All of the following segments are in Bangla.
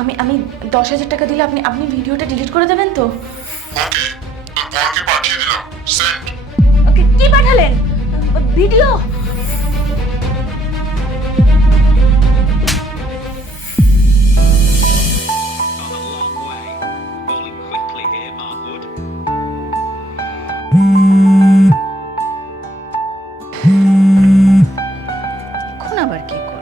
আমি 10,000 টাকা দিলে আপনি আপনি ভিডিওটা ডিলিট করে দেবেন তো? ওকে, তোর বরকে পাঠিয়ে দিলাম, সেন্ড। ওকে, কি পাঠালেন? Video? Come a long way. Rolling quickly here, Markwood. এখন আবার কি করব?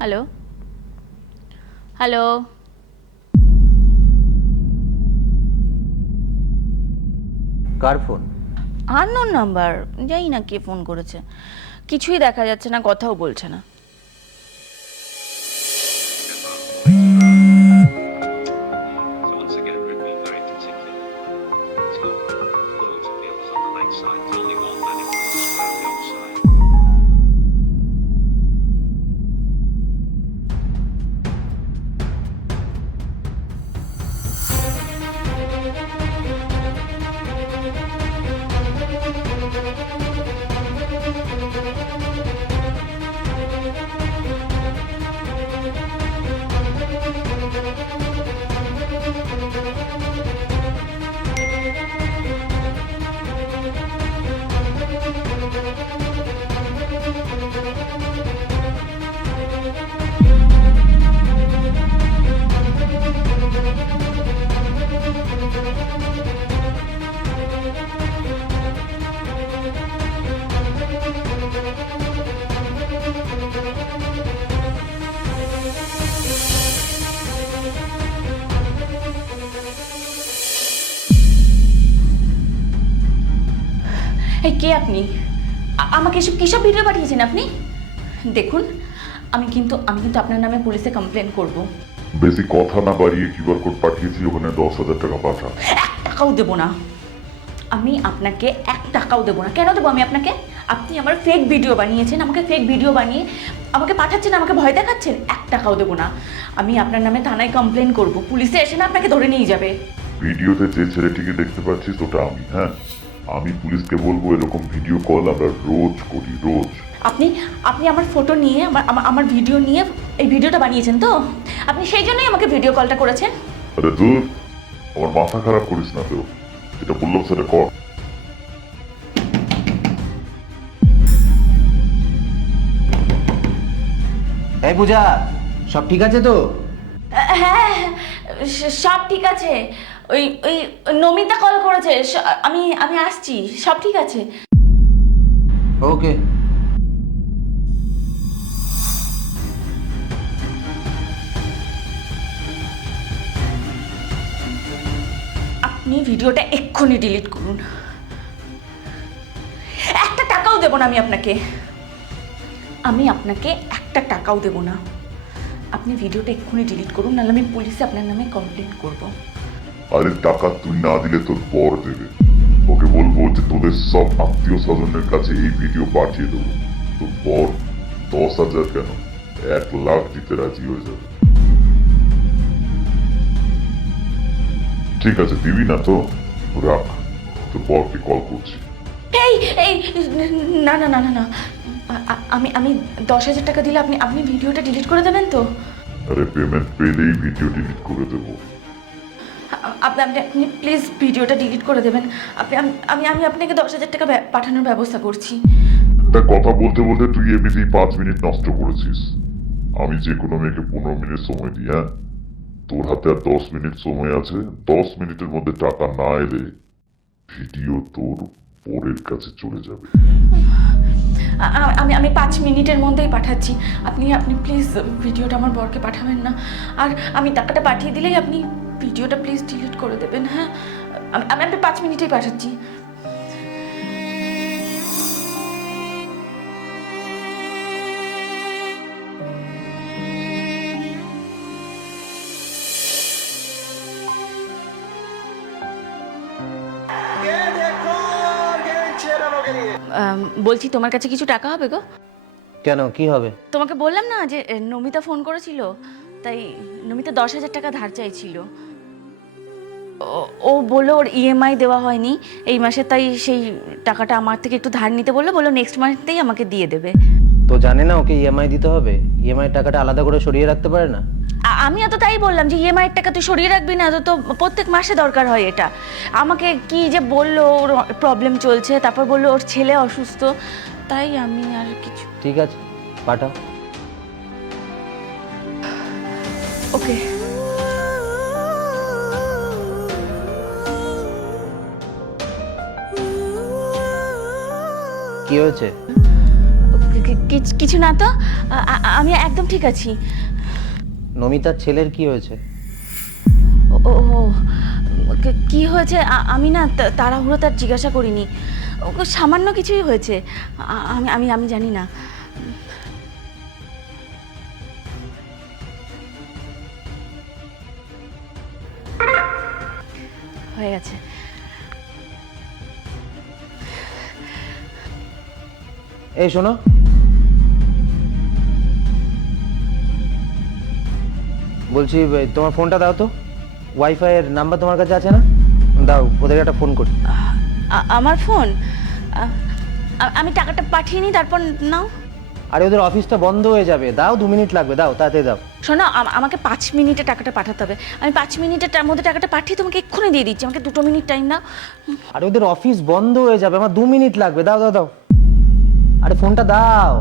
হ্যালো হ্যালো, কার ফোন? আননোন নাম্বার, জানি না কে ফোন করেছে। কিছুই দেখা যাচ্ছে না, কথাও বলছে না। So once again, we're being very particular. It's got loads of fields on the lakeside. There's only one man in front square on the outside. এই কে আপনি? আমাকে এসব কিসব ভিডিও পাঠিয়েছেন আপনি? দেখুন, আমি কিন্তু আপনার নামে পুলিশে কমপ্লেন করব। বেশি কথা না বাড়িয়ে কিউআর কোড পাঠিয়েছি, ওখানে 10,000 টাকা পাঠা। 1 টাকাও দেবো না। আমি আপনাকে 1 টাকাও দেবো না। কেন দেবো আমি আপনাকে? আপনি আমার ফেক ভিডিও বানিয়েছেন, আমাকে ফেক ভিডিও বানিয়ে আমাকে পাঠাচ্ছেন, আমাকে ভয় দেখাচ্ছেন। 1 টাকাও দেবো না। আমি আপনার নামে থানায় কমপ্লেন করব। পুলিশে এসে না আপনাকে ধরে নিয়ে যাবে। ভিডিওতে যে ছেলেটিকে দেখতে পাচ্ছিস ওটা আমি। হ্যাঁ, আমি পুলিশকে বলবো এরকম ভিডিও কল আমরা রোজ করি, রোজ। আপনি আপনি আমার ফটো নিয়ে আমার ভিডিও নিয়ে এই ভিডিওটা বানিয়েছেন তো? আপনি সেই জন্যই আমাকে ভিডিও কলটা করেছেন? আরে দূর, আমার মাথা খারাপ করিস না তো, যেটা বললাম সেটা কর। এই পূজা, সব ঠিক আছে তো? হ্যাঁ, সব ঠিক আছে। ওই ওই নমিতা কল করেছে। আমি আমি আসছি, সব ঠিক আছে। ওকে। আপনি ভিডিওটা এক্ষুনি ডিলিট করুন। 1 টাকাও দেবো না আমি আপনাকে। আমি আপনাকে 1 টাকাও দেবো না। আপনি ভিডিওটা এক্ষুনি ডিলিট করুন, নাহলে আমি পুলিশে আপনার নামে কমপ্লেন করব। আরে টাকা তুই না দিলে তোর বর দেবে। ওকে বলবো যে তোদের সব আত্মীয় স্বজনের কাছে এই ভিডিও পাঠিয়ে দেবো। তোর বর 10,000 কেন 1 লাখ দিতে রাজি হয়ে যাবে। ঠিক আছে, দিবি না তো রাখ, তোর বরকে কল করছি। এই এই না না না না না, আমি 10,000 টাকা দিলে আপনি আপনি ভিডিওটা ডিলিট করে দেবেন তো? আরে পেমেন্ট পেলেই ভিডিও ডিলিট করে দেবো। আপনি আপনি আপনি প্লিজ ভিডিওটা ডিলিট করে দেবেন। আপনি আমি আমি আপনাকে 10,000 টাকা পাঠানোর ব্যবস্থা করছি। তা কথা বলতে বলতে তুই এমনিতেই 5 মিনিট নষ্ট করেছিস। আমি যে কোনো মেয়েকে 15 মিনিট সময় দিই। হ্যাঁ, তোর হাতে আর 10 মিনিট সময় আছে। 10 মিনিটের মধ্যে টাকা না এলে ভিডিও তোর বরের কাছে চলে যাবে। আমি আমি 5 মিনিটের মধ্যেই পাঠাচ্ছি। আপনি আপনি প্লিজ ভিডিওটা আমার বরকে পাঠাবেন না। আর আমি টাকাটা পাঠিয়ে দিলেই আপনি ভিডিওটা প্লিজ ডিলিট করে দেবেন। হ্যাঁ, আমি আমি 5 মিনিটেই পাঠাচ্ছি। বলছি, তোমার কাছে কিছু টাকা হবে গো? কেন, কি হবে? তোমাকে বললাম না যে নমিতা ফোন করেছিল, তাই নমিতা 10,000 টাকা ধার চাইছিল। ও বললো ওর ইএমআই দেওয়া হয়নি এই মাসে, তাই সেই টাকাটা আমার থেকে একটু ধার নিতে বললো, বললো নেক্সট মান্থেই আমাকে দিয়ে দেবে। তো জানে না ওকে ইএমআই দিতে হবে? ইএমআই টাকাটা আলাদা করে সরিয়ে রাখতে পারে না? আমি তো তাই বললাম যে ইএমআই টাকা তুই সরিয়ে রাখবি না, তো প্রত্যেক মাসে দরকার হয় এটা। আমাকে কি যে বললো ওর প্রবলেম চলছে, তারপর বললো ওর ছেলে অসুস্থ, তাই আমি আর কিছু। ঠিক আছে, পাঠাও। ওকে। কি হয়েছে? কিছু না তো, আমি একদম ঠিক আছি। নমিতার ছেলের কি হয়েছে? ও কি হয়েছে আমি না তাড়াহুড়ো তার জিজ্ঞাসা করিনি, ও সামান্য কিছুই হয়েছে, আমি আমি আমি জানি না। হয়ে গেছে। এই শোনো, বলছি তোমার ফোনটা দাও তো, ওয়াইফাই এর নাম্বার তোমার কাছে আছে না? দাও, ওদের একটা ফোন করি। আমার ফোন? আমি টাকাটা পাঠিয়ে নিই, তারপর নাও। আরে ওদের অফিসটা বন্ধ হয়ে যাবে, দাও 2 মিনিট লাগবে, দাও তাড়াতাড়ি দাও। শোনো, আমাকে 5 মিনিটে টাকাটা পাঠাতে হবে, আমি 5 মিনিটের মধ্যে টাকাটা পাঠিয়ে তোমাকে এক্ষুনি দিয়ে দিচ্ছি, আমাকে 2 মিনিট টাইম দাও। আরে ওদের অফিস বন্ধ হয়ে যাবে, আমার 2 মিনিট লাগবে, দাও দাও দাও। আরে ফোনটা দাও।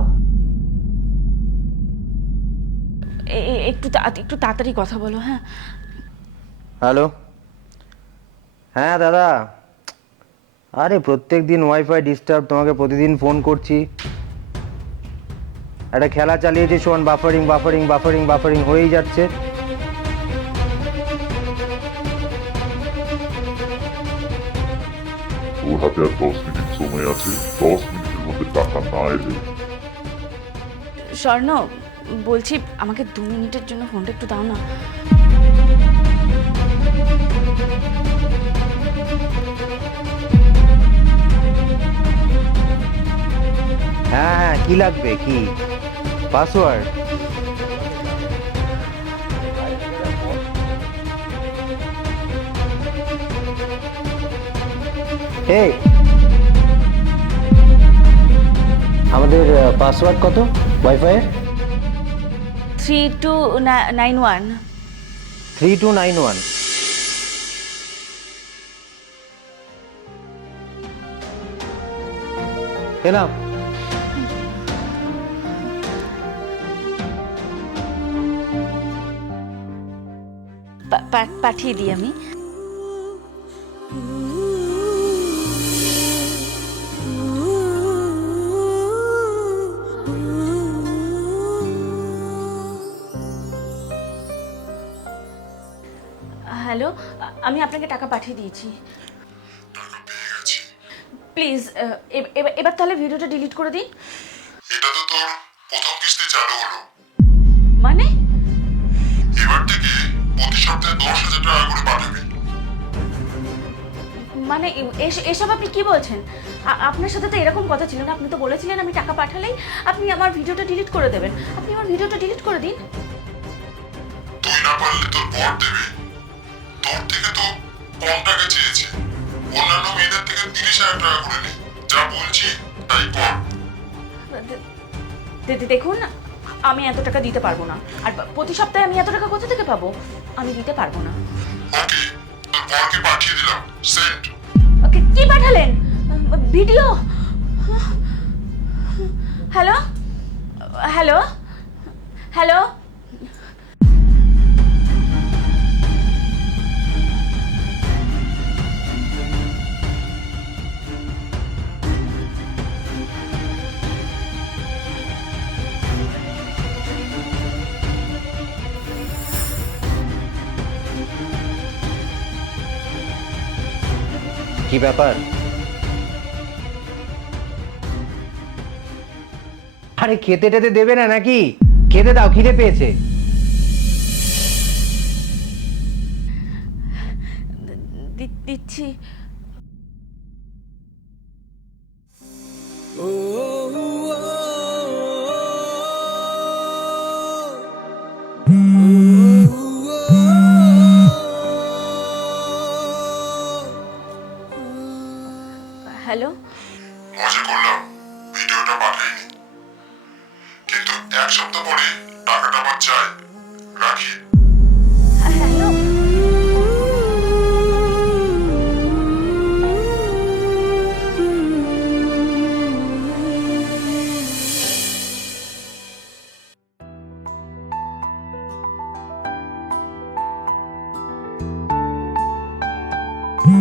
একটু একটু তাড়াতাড়ি কথা বলো, হ্যাঁ। হ্যালো, হ্যাঁ দাদা। আরে প্রত্যেক দিন ওয়াইফাই ডিস্টার্ব, তোমাকে প্রতিদিন ফোন করছি। একটা খেলা চালিয়েছি, শোন, বাফারিং বাফারিং বাফারিং বাফারিং হয়েই যাচ্ছে। তোর হাতে আর 10 মিনিট সময় আছে, 10 মিনিটের মধ্যে টাকা না এলে স্বর্ণ, বলছি আমাকে 2 মিনিটের জন্য ফোনটা একটু দাও না। হ্যাঁ হ্যাঁ, কি লাগবে, কি পাসওয়ার্ড? এই আমাদের পাসওয়ার্ড কত ওয়াইফাই এর? 3291। 3291। এলাম। পাঠিয়ে দিই আমি। হ্যালো, আমি আপনাকে টাকা পাঠিয়ে দিয়েছি। প্লিজ এবার তাহলে ভিডিওটা ডিলিট করে দিন। এটা তো তোর প্রথম কিস্তি চালু হলো, মানে? এবার থেকে প্রতি সপ্তাহে 10,000 টাকা করে পাঠাবি। মানে এসব আপনি কি বলছেন? আপনার সাথে তো এরকম কথা ছিল না, আপনি তো বলেছিলেন আমি টাকা পাঠালেই আপনি আমার ভিডিওটা ডিলিট করে দেবেন। আপনি আমার ভিডিওটা ডিলিট করে দিন। তুই না পারলে তোর বর দেবে, তোর থেকে তো কম টাকা চেয়েছে, অন্যান্য মেয়েদের থেকে 30,000 টাকা করে নে। যা বলছি তাই কর। দেখুন, আমি এত টাকা দিতে পারবো না, আর প্রতি সপ্তাহে আমি এত টাকা কোথা থেকে পাবো? আমি দিতে পারবো না। ওকে, তোর বরকে পাঠিয়ে দিলাম, সেন্ড। ওকে, কি পাঠালেন? ভিডিও? Hello hello hello. কি ব্যাপার? আরে খেতে টেতে দেবে না নাকি? খেতে দাও, খিদে পেয়েছে। দিচ্ছি। হ্যালো,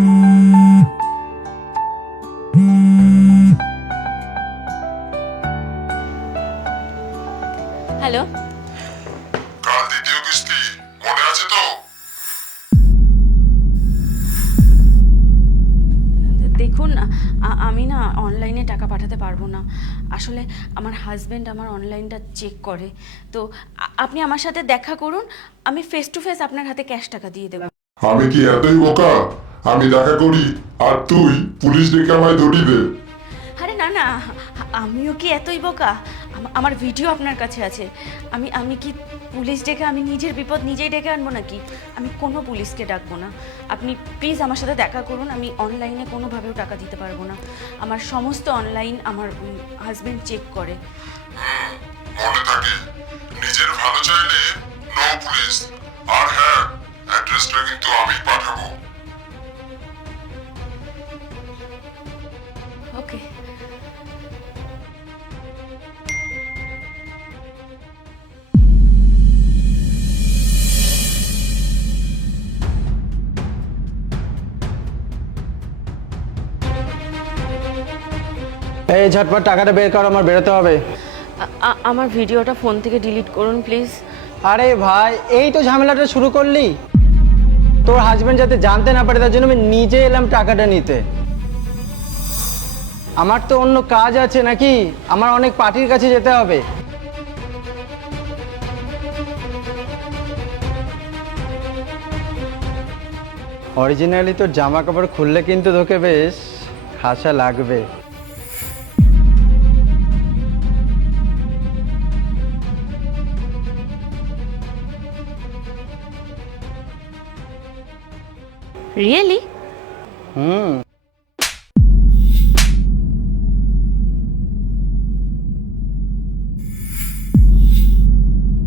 কাল দ্বিতীয় কিস্তি মনে আছে তো? দেখুন আমি না অনলাইনে টাকা পাঠাতে পারবো না। আসলে আমার হাজব্যান্ড আমার অনলাইনটা চেক করে, তো আপনি আমার সাথে দেখা করুন, আমি ফেস টু ফেস আপনার হাতে ক্যাশ টাকা দিয়ে দেবো। আমি কি এতই বোকা? আমি দেখা করি আর তুই পুলিশ ডেকে আমায় ধরিয়ে দে। আরে না না, আমিও কি এতই বোকা? আমার ভিডিও আপনার কাছে আছে। আমি কি পুলিশ ডেকে আমি নিজের বিপদ নিজেই ডেকে আনবো নাকি? আমি কোনো পুলিশকে ডাকবো না। আপনি প্লিজ আমার সাথে দেখা করুন, আমি অনলাইনে কোনোভাবেও টাকা দিতে পারবো না। আমার সমস্ত অনলাইন আমার হাজব্যান্ড চেক করে। মনে থাকে, নিজের ভালো চাইলে নো পুলিশ। আর হ্যাঁ, অ্যাড্রেসটা কিন্তু আমি পাঠাবো। ওকে। এই ঝটপট টাকাটা বের কর, আমার বেরোতে হবে। আমার ভিডিওটা ফোন থেকে ডিলিট করুন প্লিজ। আরে ভাই, এই তো ঝামেলাটা শুরু করলি। তোর হাজবেন্ড যাতে জানতে না পারে তার জন্য আমি নিজে এলাম টাকাটা নিতে। আমার তো অন্য কাজ আছে নাকি? আমার অনেক পার্টির কাছে যেতে হবে। অরিজিনালি তোর জামা কাপড় খুললে কিন্তু তোকে বেশ খাসা লাগবে। রিয়েলি? হুম।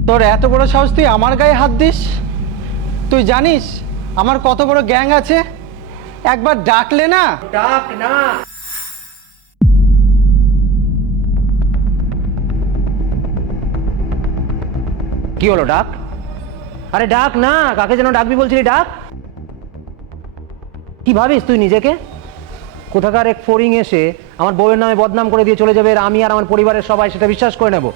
তোর এত বড় সাহস, তুই আমার গায়ে হাত দিস? তুই জানিস আমার কত বড় গ্যাং আছে? একবার ডাকলে না। ডাক না। কি হলো, ডাক? আরে ডাক না, কাকে যেন ডাকবি বলছিলি, ডাক। কি ভাবিস তুই নিজেকে? কোথাকার এক ফড়িং এসে আমার বউয়ের নামে বদনাম করে দিয়ে চলে যাবে, আর আমি আর আমার পরিবারের সবাই সেটা বিশ্বাস করে নেব?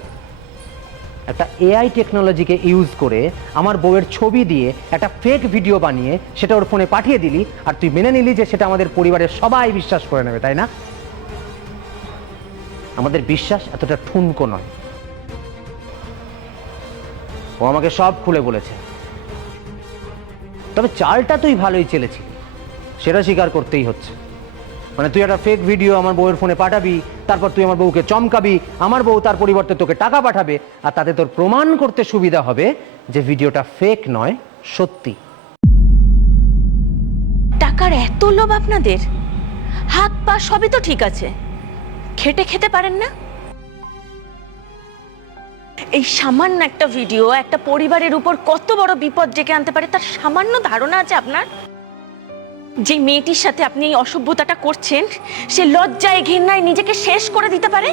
একটা এআই টেকনোলজিকে ইউজ করে আমার বউয়ের ছবি দিয়ে একটা ফেক ভিডিও বানিয়ে সেটা ওর ফোনে পাঠিয়ে দিলি, আর তুই মেনে নিলি যে সেটা আমাদের পরিবারের সবাই বিশ্বাস করে নেবে, তাই না? আমাদের বিশ্বাস এতটা ঠুনকো নয়। ও আমাকে সব খুলে বলেছে। তবে চালটা তুই ভালোই চেলেছিলি, সেটা স্বীকার করতেই হচ্ছে। মানে তুই একটা ফেক ভিডিও আমার বউয়ের ফোনে পাঠাবি, তারপর তুই আমার বউকে চমকাবি, আমার বউ তার পরিবর্তে তোকে টাকা পাঠাবে, আর তাতে তোর প্রমাণ করতে সুবিধা হবে যে ভিডিওটা ফেক নয়, সত্যি। টাকার এত লোভ আপনাদের? হাত পা সবই তো ঠিক আছে, খেটে খেতে পারেন না? এই সামান্য একটা ভিডিও একটা পরিবারের উপর কত বড় বিপদ ডেকে আনতে পারে তার সামান্য ধারণা আছে আপনার? যে মেয়েটির সাথে আপনি এই অসভ্যতাটা করছেন সে লজ্জায় ঘৃণায় নিজেকে শেষ করে দিতে পারে?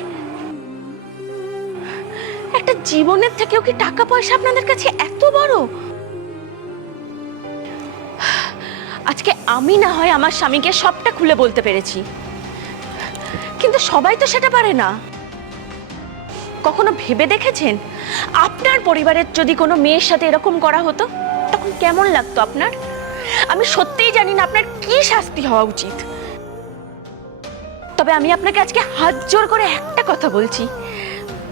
একটা জীবনের থেকেও কি টাকা পয়সা আপনাদের কাছে এত বড়? আজকে আমি না হয় আমার স্বামীকে সবটা খুলে বলতে পেরেছি, কিন্তু সবাই তো সেটা পারে না। কখনো ভেবে দেখেছেন আপনার পরিবারের যদি কোনো মেয়ের সাথে এরকম করা হতো তখন কেমন লাগতো আপনার? আমি সত্যিই জানি না আপনার কি শাস্তি হওয়া উচিত। তবে আমি আপনাকে আজকে হাত জোর করে একটা কথা বলছি,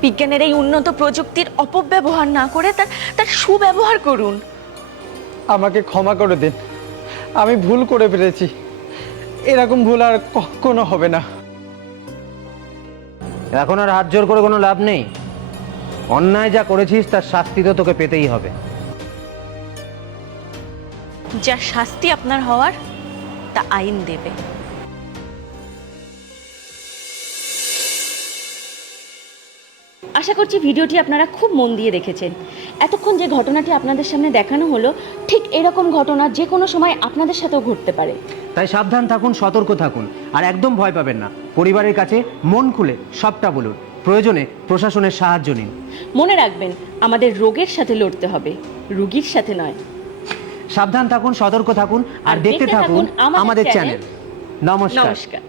বিজ্ঞানের এই উন্নত প্রযুক্তির অপব্যবহার না করে তার সুব্যবহার করুন। আমাকে ক্ষমা করে দিন, আমি ভুল করে ফেলেছি। এরকম ভুল আর কখনো হবে না। এখন আর হাত জোর করে কোনো লাভ নেই। অন্যায় যা করেছিস তার শাস্তি তো তোকে পেতেই হবে। যা শাস্তি আপনার হওয়ার তা আইন দেবে। আশা করছি ভিডিওটি আপনারা খুব মন দিয়ে দেখেছেন। এতক্ষণ যে ঘটনাটি আপনাদের সামনে দেখানো হলো ঠিক এরকম ঘটনা যে কোনো সময় আপনাদের সাথেও ঘটতে পারে। তাই সাবধান থাকুন, সতর্ক থাকুন, আর একদম ভয় পাবেন না। পরিবারের কাছে মন খুলে সবটা বলুন, প্রয়োজনে প্রশাসনের সাহায্য নিন। মনে রাখবেন আমাদের রোগের সাথে লড়তে হবে, রোগীর সাথে নয়। সাবধান থাকুন, সতর্ক থাকুন আর দেখতে থাকুন আমাদের চ্যানেল। নমস্কার। নমস্কার।